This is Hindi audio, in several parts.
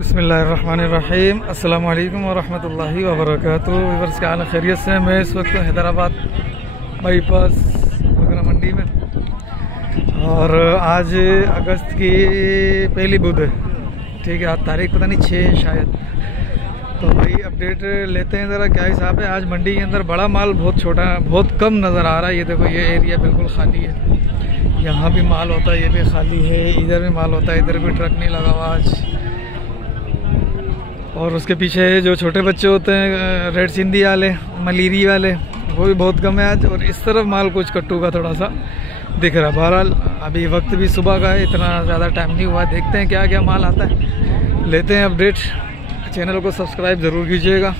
बिस्मिल्लाहिर्रहमानिर्रहीम। अस्सलाम वालेकुम वरहमतुल्लाहि वबरकातुहू। व्यूअर्स क्या हाल है, खैरियत से? मैं इस वक्त हैदराबाद बाईपास बकरा मंडी में, और आज अगस्त की पहली बुध है, ठीक है। आज तारीख पता नहीं 6 शायद। तो भाई अपडेट लेते हैं ज़रा, क्या हिसाब है। आज मंडी के अंदर बड़ा माल बहुत छोटा, बहुत कम नज़र आ रहा है। ये देखो, ये एरिया बिल्कुल खाली है। यहाँ भी माल होता है, ये भी खाली है। इधर भी माल होता है, इधर भी ट्रक नहीं लगा हुआ आज। और उसके पीछे जो छोटे बच्चे होते हैं, रेड सिंधी वाले, मलेरी वाले, वो भी बहुत कम है आज। और इस तरफ माल कुछ कट्टू का थोड़ा सा दिख रहा है। बहरहाल अभी वक्त भी सुबह का है, इतना ज़्यादा टाइम नहीं हुआ। देखते हैं क्या क्या माल आता है, लेते हैं अपडेट। चैनल को सब्सक्राइब ज़रूर कीजिएगा,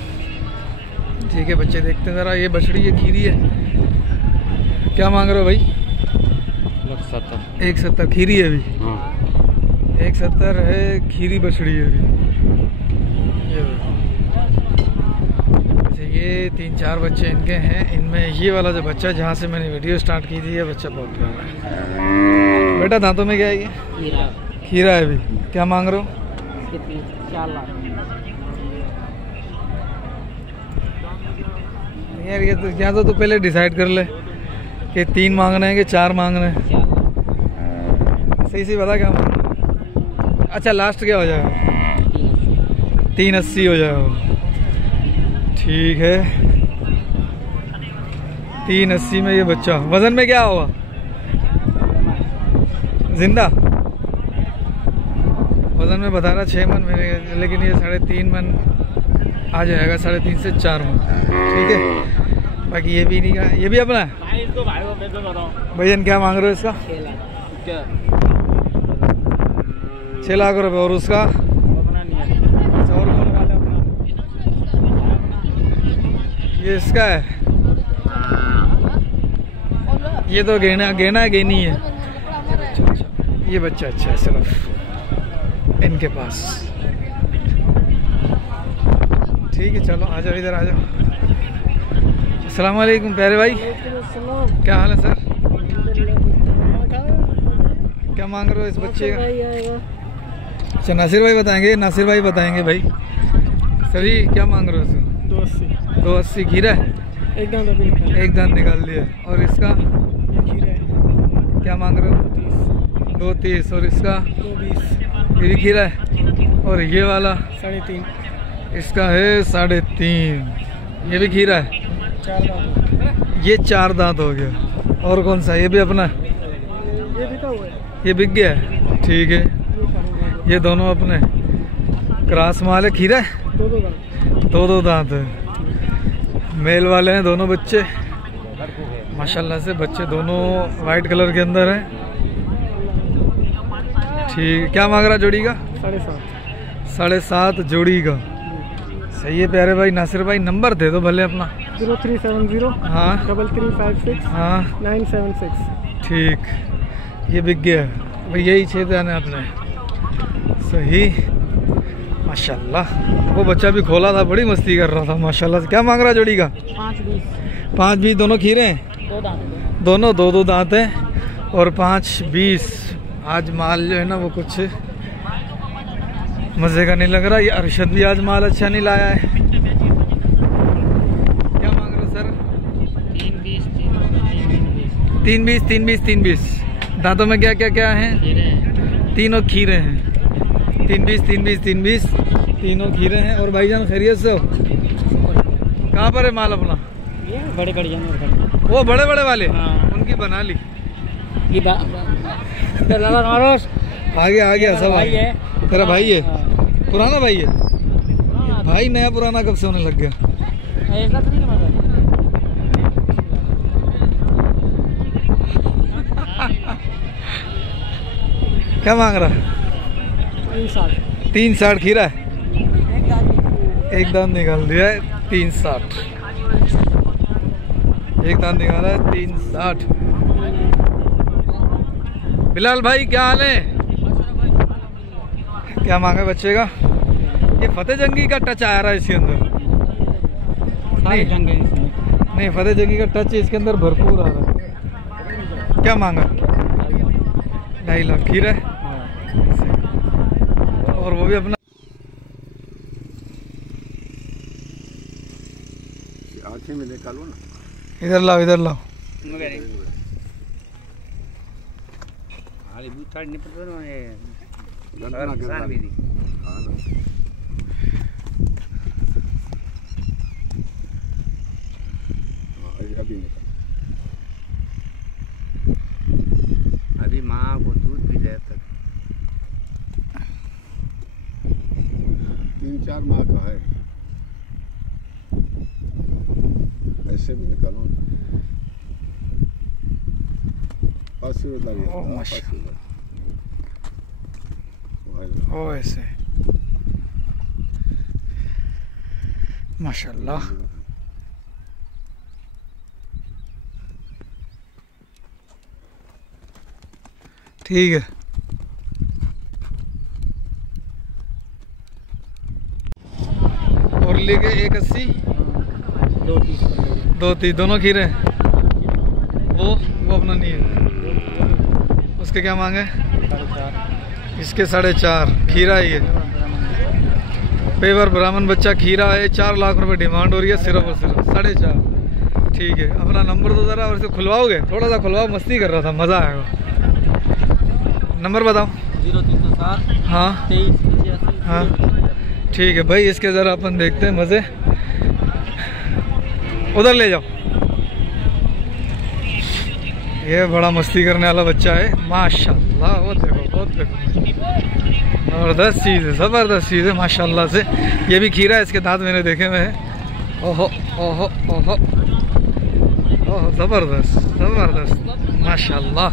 ठीक है। बच्चे देखते हैं ज़रा। ये बछड़ी है, खीरी है। क्या मांग रहे हो भाई? 170 खीरी है अभी। 170 है, खीरी बछड़ी है अभी। ये 3-4 बच्चे इनके हैं। इनमें ये वाला जो बच्चा, जहाँ से मैंने वीडियो स्टार्ट की थी, ये बच्चा बहुत प्यारा है। बेटा दांतों में क्या है ये? खीरा है अभी। क्या मांग रहे हो? 4 लाख। यार ये तो क्या, तो पहले डिसाइड कर ले कि 3 मांगने हैं कि 4 मांगने हैं। सही बता क्या मांगना। अच्छा, लास्ट क्या हो जाएगा? 380 हो जाएगा। ठीक है, 380 में ये बच्चा। वजन में क्या होगा? जिंदा वजन में बता रहा 6 मन मेरे, लेकिन ये 3.5 मन आ जाएगा। 3.5 से 4 मन, ठीक है। बाकी ये भी नहीं का, ये भी अपना है। भैया क्या मांग रहे हो इसका? 6 लाख रुपए। और उसका? ये इसका है। ये तो गेना गेनी है। ये बच्चा अच्छा है सिर्फ इनके पास, ठीक है। चलो आ जाओ, इधर आ जाओ। अस्सलाम वालेकुम प्यारे भाई, क्या हाल है सर? क्या मांग रहे हो इस बच्चे का? अच्छा, नासिर भाई बताएंगे। नासिर भाई बताएंगे भाई। सर जी क्या मांग रहे हो? 280 खीरा है। एक दांत निकाल दिया। और इसका क्या मांग रहे हो? 230। और इसका? 220। ये भी खीरा है। और ये वाला 3.5, इसका है 3.5। ये भी खीरा है। 4 दांत। ये 4 दांत हो गया। और कौन सा? ये भी अपना? ये बिका हुआ है। ये बिक गया है, ठीक है। ये दोनों अपने क्रॉस माल है। खीरा है, 2 दांत है। मेल वाले हैं दोनों बच्चे, माशाल्लाह से। बच्चे दोनों वाइट कलर के अंदर हैं, ठीक। क्या मांग रहा जोड़ी का? 7.5 जोड़ी का। सही है प्यारे भाई। नासिर भाई नंबर दे दो भले अपना। 0370 हाँ 3356 हाँ 976। ठीक। ये बिक गया भाई। यही 6 दाने अपने। सही, माशाल्लाह। वो बच्चा भी खोला था, बड़ी मस्ती कर रहा था माशाल्लाह से। क्या मांग रहा जोड़ी का? 5.20। दोनों खीरे हैं? दोनों 2 दांत हैं। और 5.20। आज माल जो है ना, वो कुछ मज़े का नहीं लग रहा। ये अरशद भी आज माल अच्छा नहीं लाया है। क्या मांग रहे हो सर? 3.20। दांतों में क्या क्या क्या है? तीनों खीरे हैं। 3.20 तीनों खीरे हैं। और भाईजान खैरियत से हो? कहाँ पर है माल अपना? बड़े वो बड़े वाले। हाँ। उनकी बना ली। आ गया सब। भाई है तेरा भाई है? हाँ। पुराना भाई है? भाई नया पुराना कब से होने लग गया? क्या मांग रहा? 360 खीरा है। एक दांत निकाल दिया है। 360। एक दांत निकाला है। 360। बिलाल भाई क्या हाल है? क्या मांगा बच्चे का? ये फतेह जंगी का टच आ रहा है इसके अंदर। नहीं, फतेह जंगी का टच इसके अंदर भरपूर आ रहा है। क्या मांगा? 2.5 लाख खीरा है। और वो भी अपना में निकालो ना, इधर लाओ इधर लाओ। अभी माँ को दूध भी दे तक 3-4 माह का है। ऐसे भी निकालो ओ ऐसे माशाल्लाह। ठीक है। और लेके 180 230 दोनों खीरे। वो अपना नहीं है, उसके क्या मांगे? इसके 4.5 खीरा है ये। पेवर ब्राह्मण बच्चा खीरा है, 4 लाख रुपए डिमांड हो रही है सिर्फ और सिर्फ 4.5। ठीक है, अपना नंबर तो ज़रा और इसे खुलवाओगे? थोड़ा सा खुलवाओ, मस्ती कर रहा था, मज़ा आएगा। नंबर बताओ। 0307 हाँ 2385। हाँ ठीक है भाई, इसके ज़रा अपन देखते हैं मज़े। उधर ले जाओ। ये बड़ा मस्ती करने वाला बच्चा है माशाल्लाह। वो देखो, बहुत देखो, ज़बरदस्त चीज़ है, ज़बरदस्त चीज़ है माशाल्लाह से। ये भी खीरा है, इसके दांत मैंने देखे हुए हैं। ओहो ओहो ओहो ओहो, ज़बरदस्त ज़बरदस्त माशाल्लाह।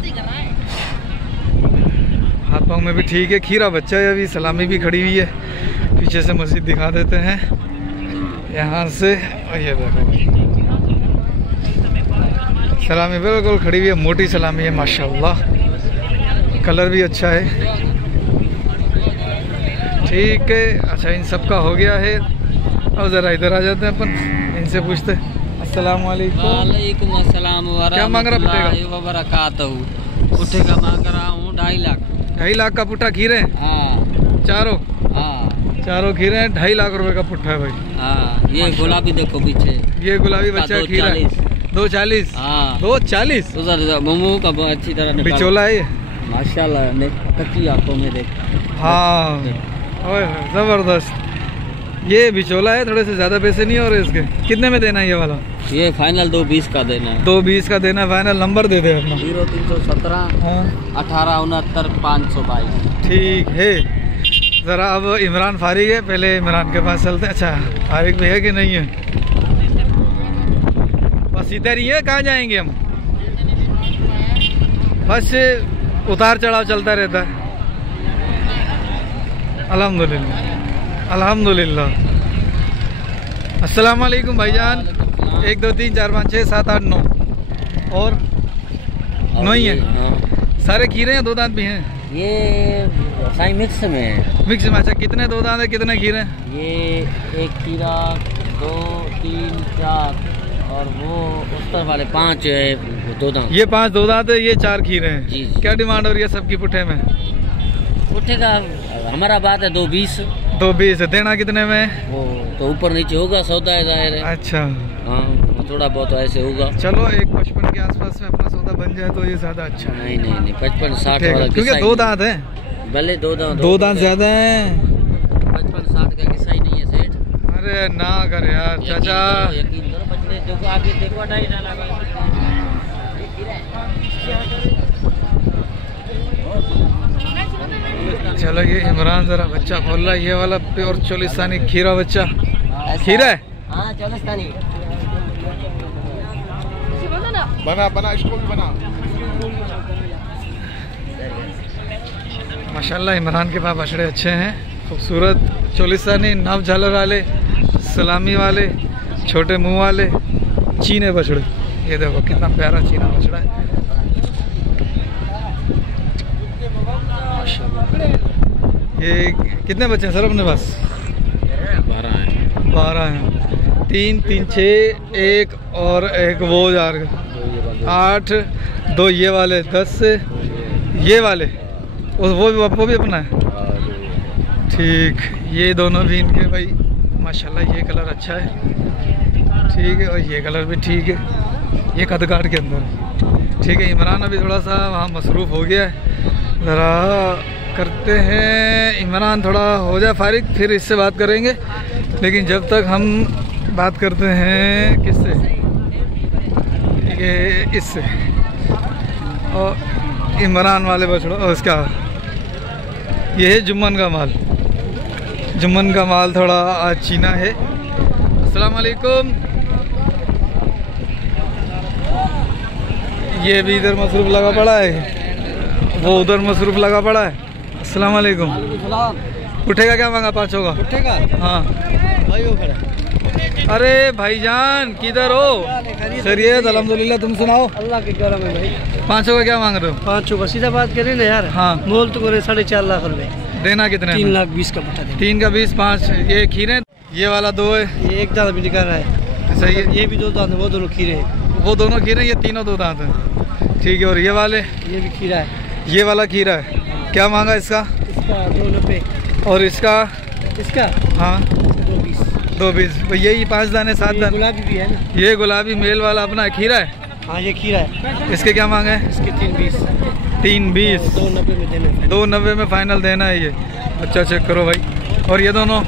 हाथ पाँव में भी ठीक है, खीरा बच्चा है। अभी सलामी भी खड़ी हुई है, पीछे से मस्जिद दिखा देते हैं यहाँ से। और ये देखो सलामी बिल्कुल खड़ी हुई है, मोटी सलामी है माशाल्लाह। कलर भी अच्छा है। ठीक है, अच्छा इन सब का हो गया है। अब ज़रा इधर आ जाते हैं अपन, इनसे पूछते। अस्सलाम वालेकुम। वालेकुम अस्सलाम क्या मांग रहा पुट्ठे का मांग रहा हूँ 2.5 लाख। 2.5 लाख का पुट्ठा खीरे? हाँ चारों खीरे हैं। 2.5 लाख रुपए का पुट्ठा है भाई। हाँ, ये गुलाबी देखो पीछे, ये गुलाबी बच्चा खीरा 240। हाँ 240 उधर मोमो का अच्छी तरह बिचोला है ये माशाल्लाह। कच्ची आंखों में देख। हाँ ज़बरदस्त। ये बिचोला है, थोड़े से ज़्यादा पैसे नहीं हो रहे इसके। कितने में देना है ये वाला? ये फाइनल 220 का देना है। 220 का देना है फाइनल। नंबर दे दे अपना। 0317 हाँ 1869 522। ठीक है। ज़रा अब इमरान फारिग है, पहले इमरान के पास चलते हैं। अच्छा फारिग भी है कि नहीं है? बस इधर ही है, कहाँ जाएंगे हम? बस उतार चढ़ाव चलता रहता है। अल्हम्दुलिल्लाह अल्हम्दुलिल्लाह। अस्सलाम वालेकुम भाईजान। 1 2 3 4 5 6 7 8 9 और 9 ही है। सारे खीरे हैं, 2 दांत भी हैं? ये साई मिक्स में है। मिक्स में। अच्छा कितने 2 दांत है, कितने खीरे हैं? ये 1 खीरा 2 3 4 और वो उत्तर वाले 5 है 2 दांत। ये 5 2 दांत है, ये 4 खीरे हैं। जी। क्या डिमांड हो रही है सबकी पुट्ठे में? पुट्ठे का हमारा बात है 220। 220 देना कितने में? वो तो ऊपर नीचे होगा, सौदा है जाहिर है। अच्छा हाँ, थोड़ा बहुत ऐसे होगा। चलो 155 के आसपास में अपना सौदा बन जाए तो ये ज्यादा अच्छा। नहीं 55-60 वाला, क्योंकि 2 दांत है। भले 2 दांत, 2 दांत ज्यादा है। 55-60 का किस्सा ही नहीं है सेठ। अरे ना कर यार चाचा। यकीन करो, बचने देखो आगे देखो 2.5 डाला। चलो ये इमरान जरा बच्चा खोल रहा है, ये वाला प्योर चोलिस्तानी खीरा बच्चा। खीरा है? हाँ चोलिस्तानी। बना इसको भी बना। माशाल्लाह इमरान के पास बछड़े अच्छे हैं, खूबसूरत चोलिस्तानी नाव झालर वाले, सलामी वाले, छोटे मुंह वाले चीने बछड़े। ये देखो कितना प्यारा चीना बछड़ा है। ये कितने बच्चे हैं सर अपने पास? 12 हैं। 12 हैं। 3 3 6 1 और एक वो 8 2 ये वाले 10 ये वाले वो भी अपना है। ठीक, ये दोनों भी इनके भाई माशाल्लाह। ये कलर अच्छा है। ठीक है, और ये कलर भी ठीक है, ये कदकाठ के अंदर है। ठीक है, इमरान अभी थोड़ा सा वहाँ मसरूफ़ हो गया है, ज़रा करते हैं इमरान थोड़ा हो जाए फारिग, फिर इससे बात करेंगे। लेकिन जब तक हम बात करते हैं किससे, ठीक है, इससे और इमरान वाले बछड़ों उसका, ये है जुम्मन का माल। जुम्मन का माल थोड़ा आज चीना है। अस्सलाम वालेकुम। ये भी इधर मसरूफ़ लगा पड़ा है, वो उधर मसरूफ़ लगा पड़ा है। अस्सलाम वालेकुम। उठेगा क्या मांगा? 500 का उठेगा? हाँ भाई वो खड़ा। अरे भाईजान किधर हो? सरियत अल्हम्दुलिल्लाह, तुम सुनाओ? अल्लाह के करम है भाई। 500 का क्या मांग रहे हो? 500 का सीधा बात करें ना यार। हाँ मोल तो करे 4.5 लाख रुपए। देना कितने? 3,20,000 का पट्टा। 3 का 20, 5 ये खीरे। ये वाला 2 है, ये एक दांत भी निकल रहा है। सही है, ये भी 2 दांत है, वो दोनों खीरे हैं। वो दोनों खीरे, ये तीनों 2 दांत हैं। ठीक है, और ये वाले? ये भी खीरा है। ये वाला खीरा है। क्या मांगा इसका? इसका 290। और इसका? इसका हाँ 220। यही 5 दाने 7 दाने। गुलाबी भी है ना? ये गुलाबी मेल वाला अपना खीरा है। हाँ ये खीरा है। इसके क्या मांगे? इसके 320। 320 290 में देना। 290 में फाइनल देना है ये। अच्छा चेक करो भाई। और ये दोनों?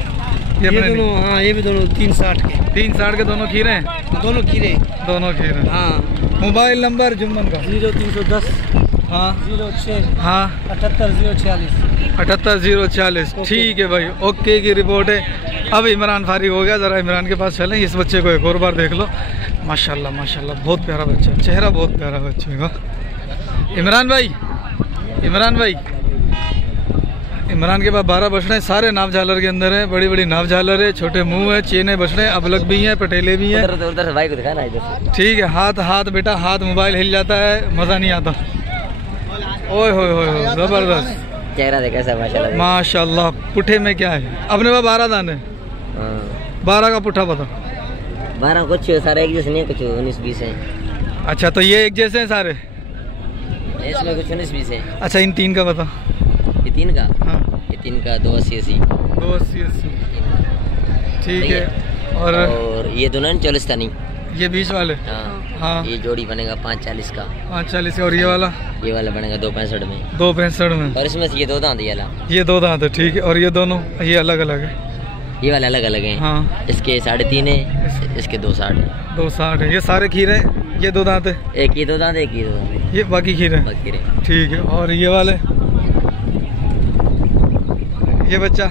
ये दोनों हाँ, ये भी दोनों 360 के। 360 के दोनों खीरे हैं? दोनों खीरे। दोनों खीरे हाँ। मोबाइल नंबर जुम्मन का? 0310 हाँ 06 हाँ 78046 78046। ठीक है भाई, ओके की रिपोर्ट है। अब इमरान फारिग हो गया, ज़रा इमरान के पास चलें। इस बच्चे को एक और बार देख लो। माशाल्लाह माशाल्लाह, बहुत प्यारा बच्चा, चेहरा बहुत प्यारा बच्चे का। इमरान भाई, इमरान भाई, इमरान के पास 12 बछड़े हैं, सारे नाव झालर के अंदर हैं। बड़ी बड़ी नाव झालर है, छोटे मुंह है, चेने बछड़े, अबलग भी हैं, पटेले भी हैं। उधर भाई को दिखाना है। ठीक है, हाथ हाथ बेटा, हाथ मोबाइल हिल जाता है, मज़ा नहीं आता। ओए होए होए, जबरदस्त चेहरा देखा कैसा माशाल्लाह। माशाल्लाह। पुठे में क्या है? अपने पास 12 दाने। 12 का पुठा बता। 12 कुछ सारे एक जैसे नहीं, कुछ 19-20 है। अच्छा, तो ये एक जैसे हैं सारे? इसमें कुछ 19-20 है। अच्छा, इन 3 का बता। ये 3 का? हाँ ये 3 का 280-80। 280-80। ठीक है। और ये दोनों 40 ये बीच वाले? हाँ हाँ। ये जोड़ी बनेगा 540 का। 540। और ये वाला? ये वाला बनेगा 265 में। 265 में। और इसमें से ये 2 दांत, ये 2 दांत है। ठीक है, और ये दोनों ये अलग अलग है? ये वाले अलग अलग हैं। हाँ। इसके 3.5 है, इसके 260 है। 260 है। ये सारे खीरे, ये 2 दांत है? एक ये 2 दांत, एक ये 2 दांत, ये बाकी खीरे। ठीक है, और ये वाले? ये बच्चा?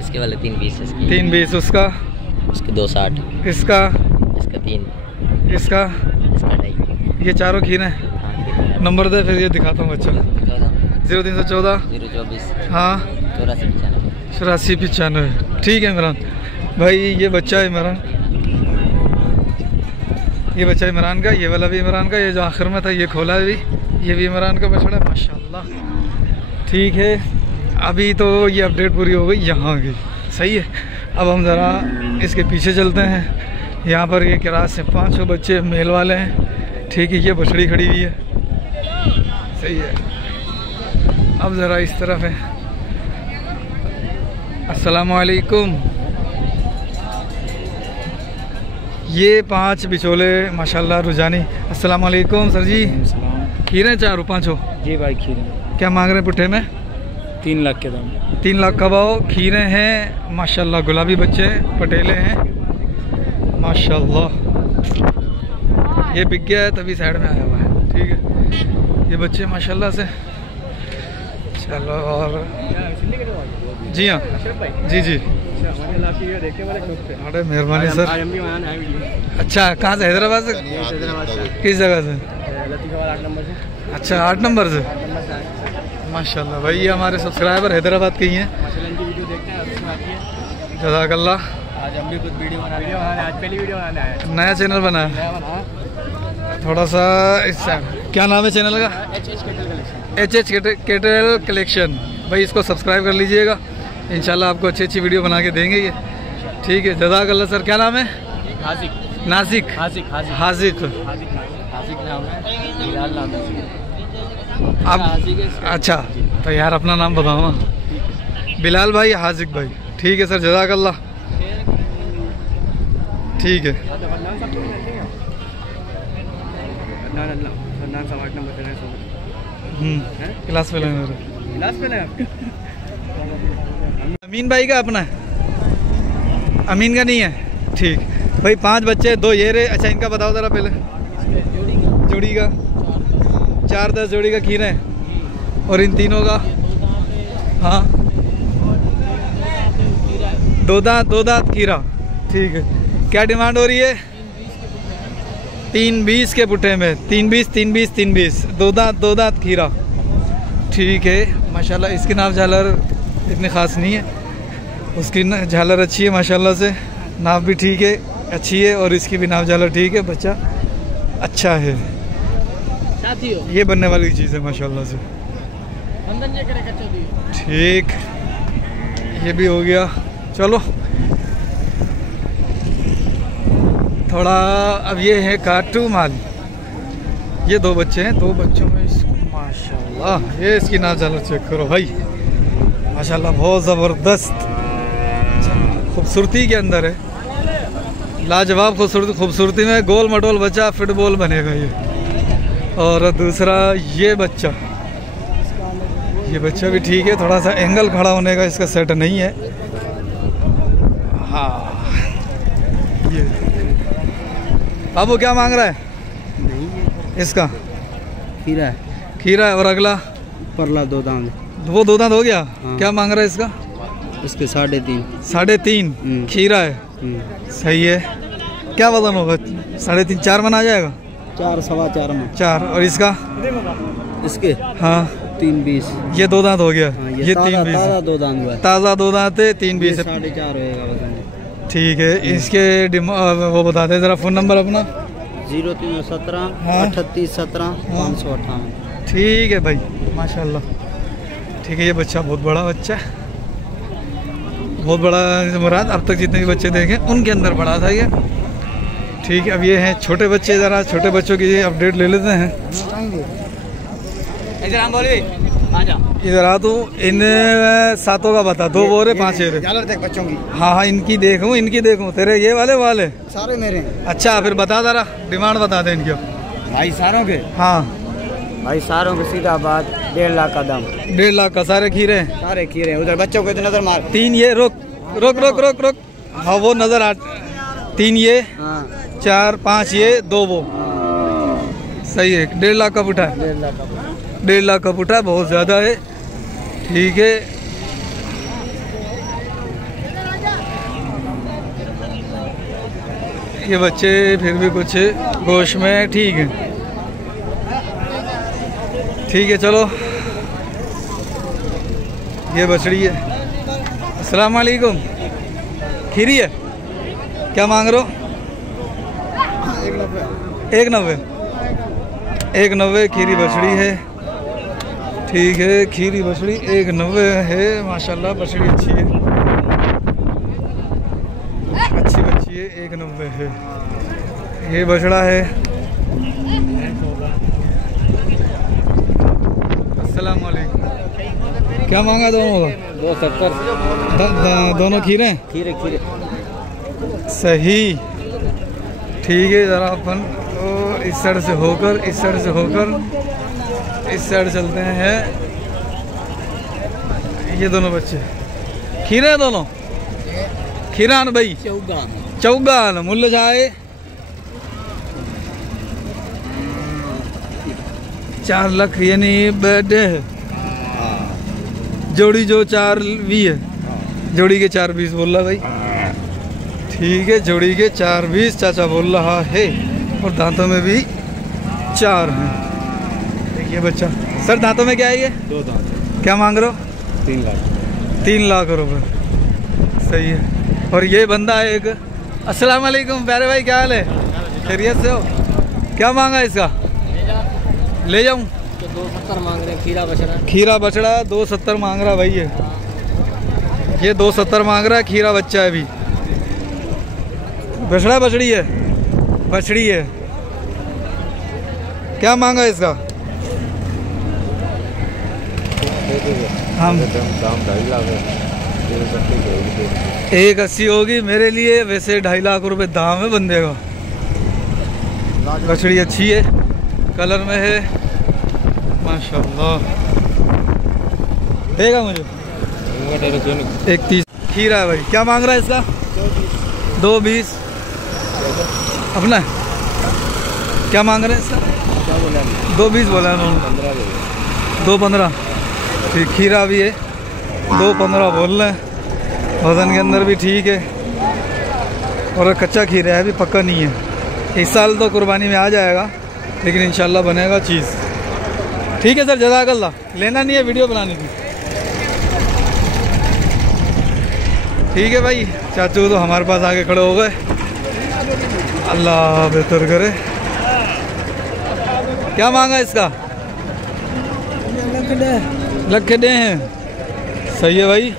इसके वाले 320 है। 320। उसका? उसके 260। इसका? इसका 3। इसका? इसका 2.5। ये चारों खीरे हैं? हाँ। नंबर दे फिर, ये दिखाता हूँ बच्चा। 0314 024 हाँ 8495। ठीक है इमरान भाई, ये बच्चा है इमरान, ये बच्चा इमरान का, ये वाला भी इमरान का, ये जो आखिर में था ये खोला भी, ये भी इमरान का बछड़ा है माशाल्लाह। ठीक है, अभी तो ये अपडेट पूरी हो गई यहाँ की, सही है। अब हम ज़रा इसके पीछे चलते हैं। यहाँ पर ये किरास से 500 बच्चे मेल वाले हैं। ठीक है, ये बछड़ी खड़ी हुई है, सही है। अब ज़रा इस तरफ है। अस्सलामुअलैकुम। ये 5 बिचौले माशाल्लाह रुजानी। अस्सलामुअलैकुम सर जी। खीरे 4 5 हो? जी भाई खीरे। क्या मांग रहे हैं पुट्ठे में? 3 लाख के दाम। 3 लाख का भाव। खीरे हैं माशाल्लाह, गुलाबी बच्चे पटेले हैं माशाल्लाह। ये बिक गया है तभी साइड में आया हुआ है। ठीक है, ये बच्चे माशाल्लाह से। चलो, और जी हाँ जी जी, अरे मेहरबानी सर। अच्छा, कहाँ से? हैदराबाद से? किस जगह से? अच्छा, 8 नंबर से। माशाल्लाह भाई, ये हमारे सब्सक्राइबर हैदराबाद के ही हैं। जज़ाकल्लाह। आज हम भी कुछ वीडियो बनाने, आज पहली वीडियो बनाने आए। नया चैनल बनाया थोड़ा सा। इस क्या नाम है चैनल का? H kettle collection. भाई इसको सब्सक्राइब कर लीजिएगा, इंशाल्लाह आपको अच्छी अच्छी वीडियो बना के देंगे ये। ठीक है, जज़ाकल्लाह सर। क्या नाम है? नासिक। नासिक? हाजिक नाम है। आप? अच्छा, तो यार अपना नाम बताओ ना। बिलाल भाई, हाजिक भाई। ठीक है सर, जज़ाकल्लाह। ठीक है। क्लास पे अमीन भाई का अपना है, अमीन का नहीं है। ठीक भाई, 5 बच्चे, 2 ये रहे। अच्छा इनका बताओ ज़रा पहले। जोड़ी का 4-10 जोड़ी का खीरा है, और इन तीनों का हाँ 2 दांत खीरा। ठीक है, क्या डिमांड हो रही है? 320 के पुट्ठे में, 320 2 दांत खीरा। ठीक है माशाल्लाह। इसकी नाप झालर इतनी ख़ास नहीं है, उसकी झालर अच्छी है माशाल्लाह से, नाप भी ठीक है, अच्छी है, और इसकी भी नाप झालर ठीक है, बच्चा अच्छा है। ये बनने वाली चीज़ है माशाल्लाह से। ठीक, ये भी हो गया। चलो थोड़ा अब ये है काटू माल। ये 2 बच्चे हैं, 2 बच्चों में माशाल्लाह ये इसकी नाप झालर चेक करो भाई, माशाल्लाह बहुत ज़बरदस्त खूबसूरती के अंदर है, लाजवाब खूबसूरती में गोल मटोल बच्चा फुटबॉल बनेगा ये। और दूसरा ये बच्चा भी ठीक है, थोड़ा सा एंगल खड़ा होने का इसका सेट नहीं है। हाँ ये बाबू क्या मांग रहा है? इसका खीरा है, और अगला परला 2 दांत, वो 2 दांत हो गया। हाँ। क्या मांग रहा है इसका? इसके 3.5 3.5 खीरा है। सही है। क्या वजन होगा? 3.5 4 मन आ जाएगा? 4 सवा 4 में 4। और इसका? इसके हाँ 3.20। ये 2 दांत हो गया। हाँ, ये 3.20 ताज़ा 2 दांत हुआ है। ताज़ा 2 दांत है, 3.20 है। 4.5 होएगा वजन। ठीक है, इसके वो बता दें ज़रा फ़ोन नंबर अपना। 0317 हाँ। 38 17 558। ठीक है भाई माशाल्लाह। ठीक है, ये बच्चा बहुत बड़ा बच्चा है, बहुत बड़ा मुराद। अब तक जितने भी बच्चे देखे उनके अंदर बड़ा था ये। ठीक है, अब ये हैं छोटे बच्चे, ज़रा छोटे बच्चों की अपडेट ले लेते हैं। इधर आ तू, इन 7 का बता, 2 बोरे 5 चेहरे देख बच्चों की। हाँ इनकी देखूँ तेरे ये वाले सारे मेरे। अच्छा फिर बता ज़रा डिमांड बता दे इनकी। भाई सारों के? हाँ भाई सारों के सीधा बात 1.5 लाख का दाम। 1.5 लाख का सारे खीरे हैं? सारे खीरे। उधर बच्चों को नजर मार। 3 ये रोक। हाँ वो नजर आ। 3 ये, 4 5 ये, 2 वो। सही है। 1.5 लाख का पुट्ठा है। 1.5 लाख का पुट्ठा बहुत ज़्यादा है। ठीक है, ये बच्चे फिर भी कुछ गोश में ठीक है। ठीक है चलो, ये बछड़ी है। अस्सलाम वालेकुम। खीरी है, क्या मांग रहे हो? 190 खीरी बछड़ी है। ठीक है, खीरी बछड़ी 190 है माशाल्लाह। बछड़ी अच्छी है, अच्छी बच्ची है, 190 है। ये बछड़ा है। अस्सलाम वालेकुम। क्या मांगा दोनों का? 270। दोनों खीरे हैं? खीरे सही। ठीक है, ज़रा अपन तो इस साइड से होकर इस साइड चलते हैं। ये दोनों बच्चे खीरे हैं, दोनों खीरान भाई। चौगान मुल्ल जाए 4 लाख यानी बर्थडे है। जोड़ी जो 420 है, जोड़ी के 420 बोल रहा भाई। ठीक है, जोड़ी के 420 चाचा बोल रहा है, और दांतों में भी 4 हैं। देखिए बच्चा। सर दांतों में क्या है ये? 2 दांत। क्या मांग रहे हो? 3 लाख रुपए। सही है। और ये बंदा है एक। अस्सलाम वालेकुम प्यारे भाई, क्या हाल है? खैरियत से हो? क्या मांगा इसका? ले जाऊं? 270 मांग रहे। खीरा बछड़ा 270 मांग रहा भाई। ये 270 मांग रहा है। खीरा बच्चा है अभी। बछड़ा बछड़ी है? बछड़ी है। क्या मांगा इसका? हम दाम 2.5 लाख है। 180 होगी मेरे लिए, वैसे 2.5 लाख रुपए दाम है बंदे का। बछड़ी अच्छी है, कलर में है माशाल्लाह। देगा मुझे 130। खीरा है भाई, क्या मांग रहा है इसका? 220 अपना है। क्या मांग रहे हैं इसका? 220 बोला है उन्होंने। 215 ठीक। खीरा भी है, 215 बोल रहे हैं। वजन के अंदर भी ठीक है और कच्चा खीरा है, अभी पक्का नहीं है। इस साल तो कुर्बानी में आ जाएगा, लेकिन इंशाल्लाह बनेगा चीज़। ठीक है सर, जज़ाकल्लाह। लेना नहीं है, वीडियो बनानी थी। ठीक है भाई, चाचू तो हमारे पास आके खड़े हो गए। अल्लाह बेहतर करे। क्या मांगा इसका? लख दे हैं। सही है भाई।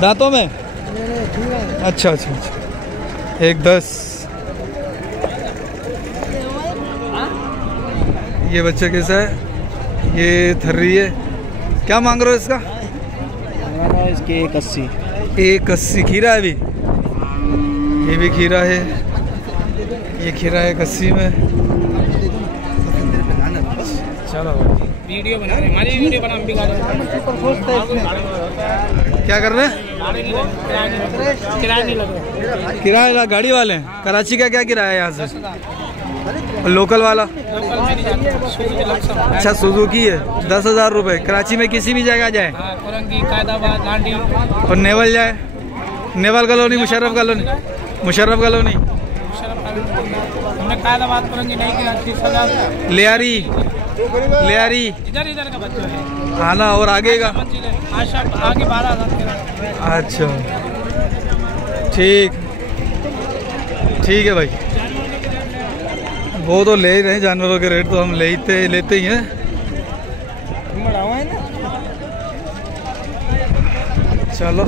दांतों में? अच्छा अच्छा अच्छा। 110। ये बच्चा कैसा है? ये थर्री है। क्या मांग रहे हो इसका? इसके 180। 180 खीरा है अभी। ये भी खीरा है, ये खीरा है 180 में। चलो वीडियो बना रहे, हमारी वीडियो बना, हम भी क्या कर रहे हैं? किराया नहीं लग रहा। किराया गाड़ी वाले हैं। कराची का क्या किराया है यहाँ से? लोकल वाला? अच्छा सुजुकी है। 10,000 रुपये। कराची में किसी भी जगह जाए, और नेवल जाए, naval colony, Musharraf colony, Musharraf colony, Lyari, Lyari इधर का बच्चा है आना, और आगे का आगे 12,000। अच्छा ठीक, ठीक है भाई। वो तो ले ही रहे हैं, जानवरों के रेट तो हम लेते ही हैं। चलो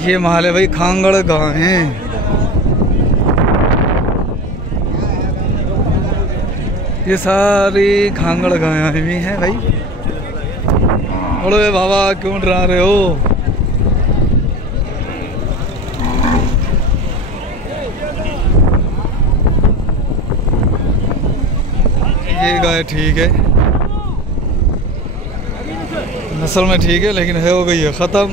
ये माल है भाई, खांगड़ गाँव है। ये सारी खांगड़ गायें भी हैं भाई। अरे बाबा क्यों डरा रहे हो? ये गाय ठीक है, नस्ल में ठीक है, लेकिन है हो गई है ख़त्म।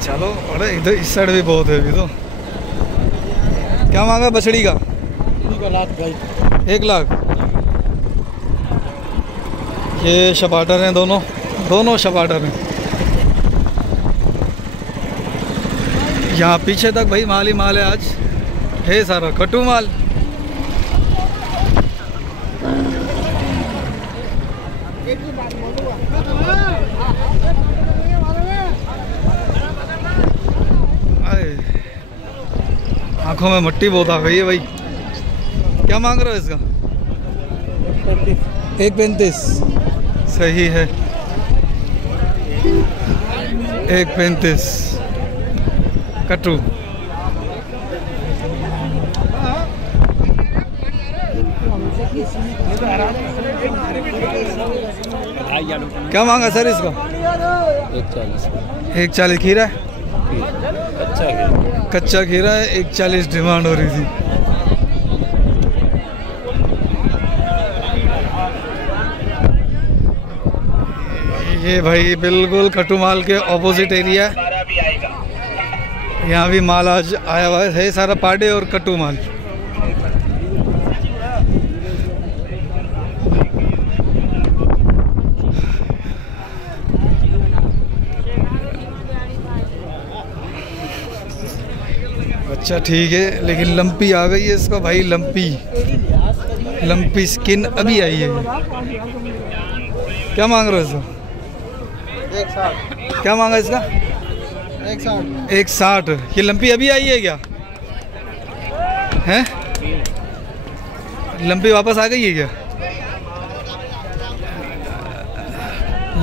चलो अरे इधर इस साइड भी बहुत है अभी तो। क्या मांगा बछड़ी का? 1 लाख। ये शपाटर हैं, दोनों शपाटर हैं। यहाँ पीछे तक भाई माल ही माल है, आज है सारा कटू माल। आंखों में मट्टी बहुत आ गई है भाई। क्या मांग रहे हो इसका? 135। सही है, 135 कटू। क्या मांगा सर इसका? 140 खीरा है, कच्चा खीरा है। 140 डिमांड हो रही थी। ये भाई बिल्कुल कटू माल के ऑपोजिट एरिया। यहाँ भी माल आज आया हुआ है सारा पाडे और कटू माल। अच्छा ठीक है, लेकिन लंपी आ गई है इसका भाई। लंपी स्किन अभी आई है। क्या मांग रहे हो इसका? 160। क्या मांगा इसका? 160। ये लंपी अभी आई है क्या? हैं? लंपी वापस आ गई है क्या?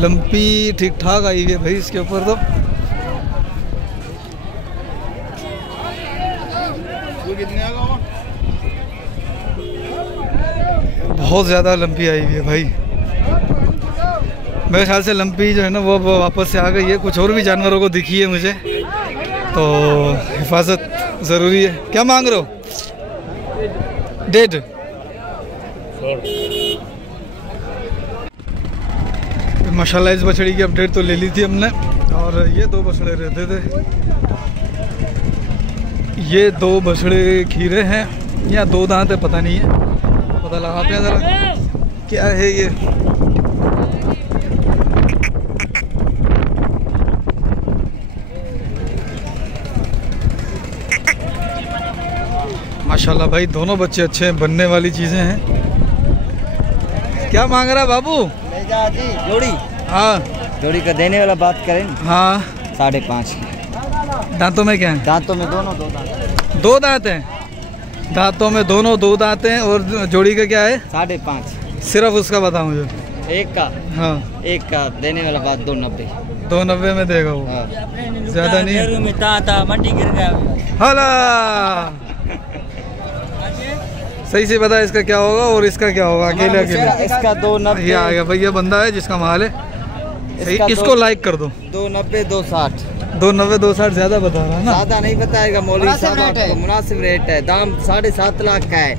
लंपी ठीक ठाक आई है भाई इसके ऊपर तो। बहुत ज़्यादा लंपी आई हुई है भाई। मेरे ख्याल से लंपी जो है ना वो वापस से आ गई है। कुछ और भी जानवरों को दिखी है मुझे, तो हिफाजत ज़रूरी है। क्या मांग रहे हो? 1.5। माशाल्लाह इस बछड़ी की अपडेट तो ले ली थी हमने। और ये 2 बछड़े रहते थे, ये 2 बछड़े खीरे हैं या 2 दांत है, पता नहीं है। पता लगाते हैं ज़रा क्या है ये। माशाल्लाह भाई दोनों बच्चे अच्छे हैं, बनने वाली चीज़ें हैं। क्या मांग रहा बाबू? जोड़ी, हाँ जोड़ी का देने वाला बात करें। हाँ 5.5। दांतों में क्या है? दांतों में दोनों 2 दांत। 2 दांत हैं, दांतों में दोनों 2 दांत हैं। और जोड़ी का क्या है? 5.5। सिर्फ उसका बताओ मुझे। एक का, हाँ एक का देने वाला बात 2.90। 2.90 में देगा वो, ज्यादा नहीं। में था मंडी गिर गया। हाला सही से बता इसका क्या होगा और इसका क्या होगा? अकेले अकेले इसका 2.90। ये आ गया भाई, ये बंदा है जिसका माल है। सही, इसको लाइक कर दो। 2.90 2.60। 2.90 2.60 ज्यादा बता रहा है ना? ज्यादा नहीं बताएगा मौलवी साहब, आपको मुनासिब रेट है। दाम 7.5 लाख का है।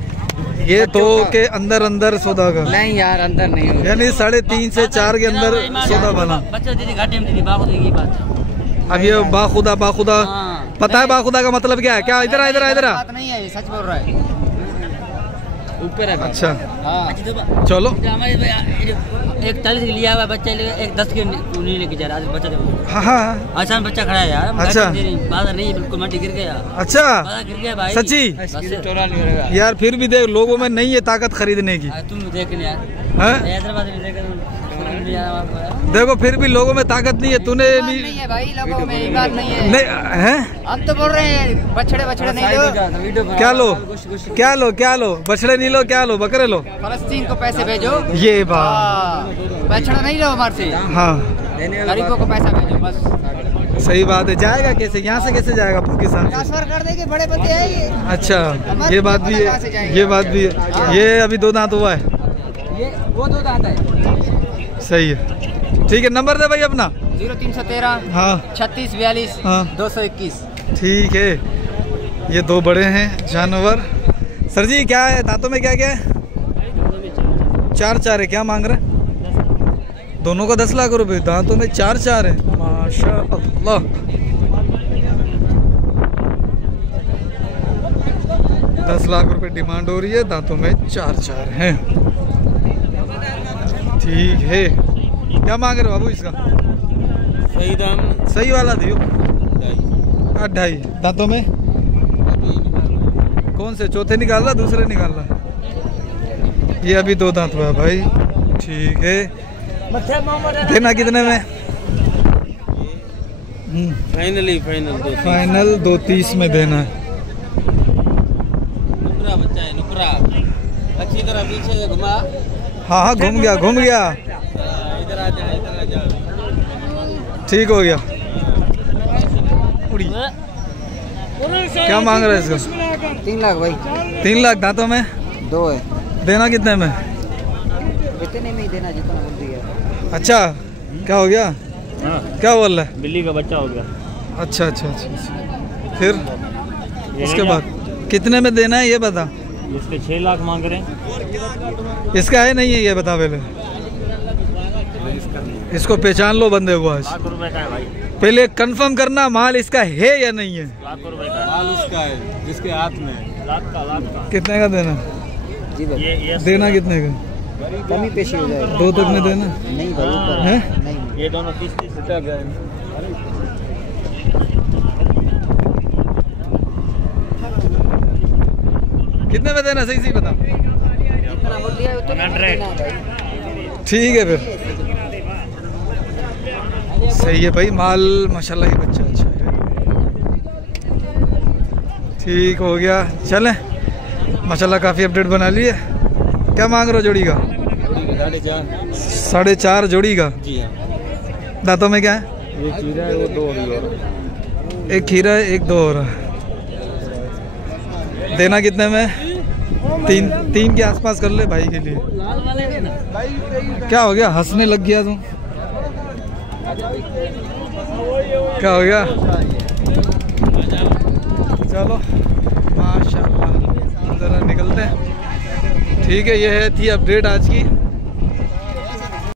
ये 2 के अंदर अंदर सौदा का? नहीं यार अंदर नहीं होगा, यानी 3.5 से 4 के अंदर सौदा बना। अब ये बाखुदा बाखुदा पता है बाखुदा का मतलब क्या है? क्या इधर आ, इधर आ, इधर आ। बात नहीं है, सच बोल रहा है। ऊपर है। अच्छा हाँ चलो। एक 40 लिया हुआ बच्चा, एक 10 के नहीं लेके जा रहा है बच्चा। हाँ हाँ अच्छा बच्चा खड़ा है यार। अच्छा बाजार नहीं है, बिल्कुल मंडी गिर गया। अच्छा बाजार गिर गया भाई, सच्ची यार। फिर भी देख लोगों में नहीं है ताकत खरीदने की। तुम देख यार, हैदराबाद में देख देखो फिर भी लोगों में ताकत नहीं है। तूने नहीं है भाई, लोगों में ईमान नहीं है। नहीं है, हम तो बोल रहे हैं बछड़े नहीं लो। क्या लो? क्या लो? क्या लो? बछड़े नहीं लो, क्या लो? बकरे लो। फलस्तीन को पैसे भेजो। ये बात, बछड़ा नहीं लो हमारे से। हाँ गरीबों को पैसा भेजो बस। सही बात है। जाएगा कैसे? यहाँ से कैसे जाएगा पाकिस्तान? ट्रांसफर कर देंगे, बड़े बंदे हैं ये। अच्छा ये बात भी है, ये बात भी है। ये अभी 2 दांत हुआ है, ये वो 2 दांत है। सही है, ठीक है। नंबर दे भाई अपना। 0313 हाँ 3642 हाँ 221। ठीक है। ये 2 बड़े हैं जानवर। सर जी क्या है दांतों में? क्या क्या है? 4 है। क्या मांग रहे हैं? दोनों का 10 लाख रुपए। दांतों में 4 है, माशाअल्लाह। 10 लाख रुपए डिमांड हो रही है, दांतों में 4 हैं। ठीक है। क्या मांग रहे हो बाबू इसका? सही दाम, सही वाला दियो। 2.5 दांतों में। कौन से? चौथे निकाल रहा, दूसरे निकाल रहा? ये अभी 2 दांत हुआ भाई। ठीक है। देना कितने में? फाइनल 2.30 में देना है। नुकरा बच्चा है, नुकरा अच्छी तरह पीछे से घुमा। हाँ घूम गया इधर आ जा। ठीक हो गया। उड़ी। क्या मांग रहा है इसका? 3 लाख भाई। 3 लाख दांतों में 2 है। देना कितने में? इतने में ही देना जितना बोल दिया। अच्छा क्या हो गया? क्या बोल रहा है? बिल्ली का बच्चा हो गया। अच्छा। फिर उसके बाद कितने में देना है ये बता। इसके 6 लाख मांग रहे हैं। इसका है नहीं है ये बता पहले। इसको पहचान लो बंदे को आज। लाख रुपए का है भाई। पहले कंफर्म करना माल इसका है या नहीं है। लाख रुपए का माल उसका है जिसके हाथ में। लाख का। कितने का देना? जी भाई। ये देना कितने का? कमी पेशी हो जाएगी। 2 तक में देना नहीं भाई ऊपर है? नहीं। ये दोनों 30 कितने में देना? सही बता। जितना बोल दिया उतना देना है भाई। ठीक है फिर सही है भाई। माल माशाल्लाह ये बच्चा अच्छा है। ठीक हो गया। चलें माशाल्लाह काफ़ी अपडेट बना ली है। क्या मांग रहे हो जोड़ी का? 4.5 जोड़ी का। जी हाँ। दांतों में क्या है? एक खीरा है, वो 2 अभी और। एक खीरा है, एक 2 और। देना कितने में? 3 के आसपास कर ले भाई के लिए। क्या हो गया? हंसने लग गया तू। क्या हो गया? चलो माशाल्लाह, ज़रा निकलते हैं। ठीक है, ये थी अपडेट आज की।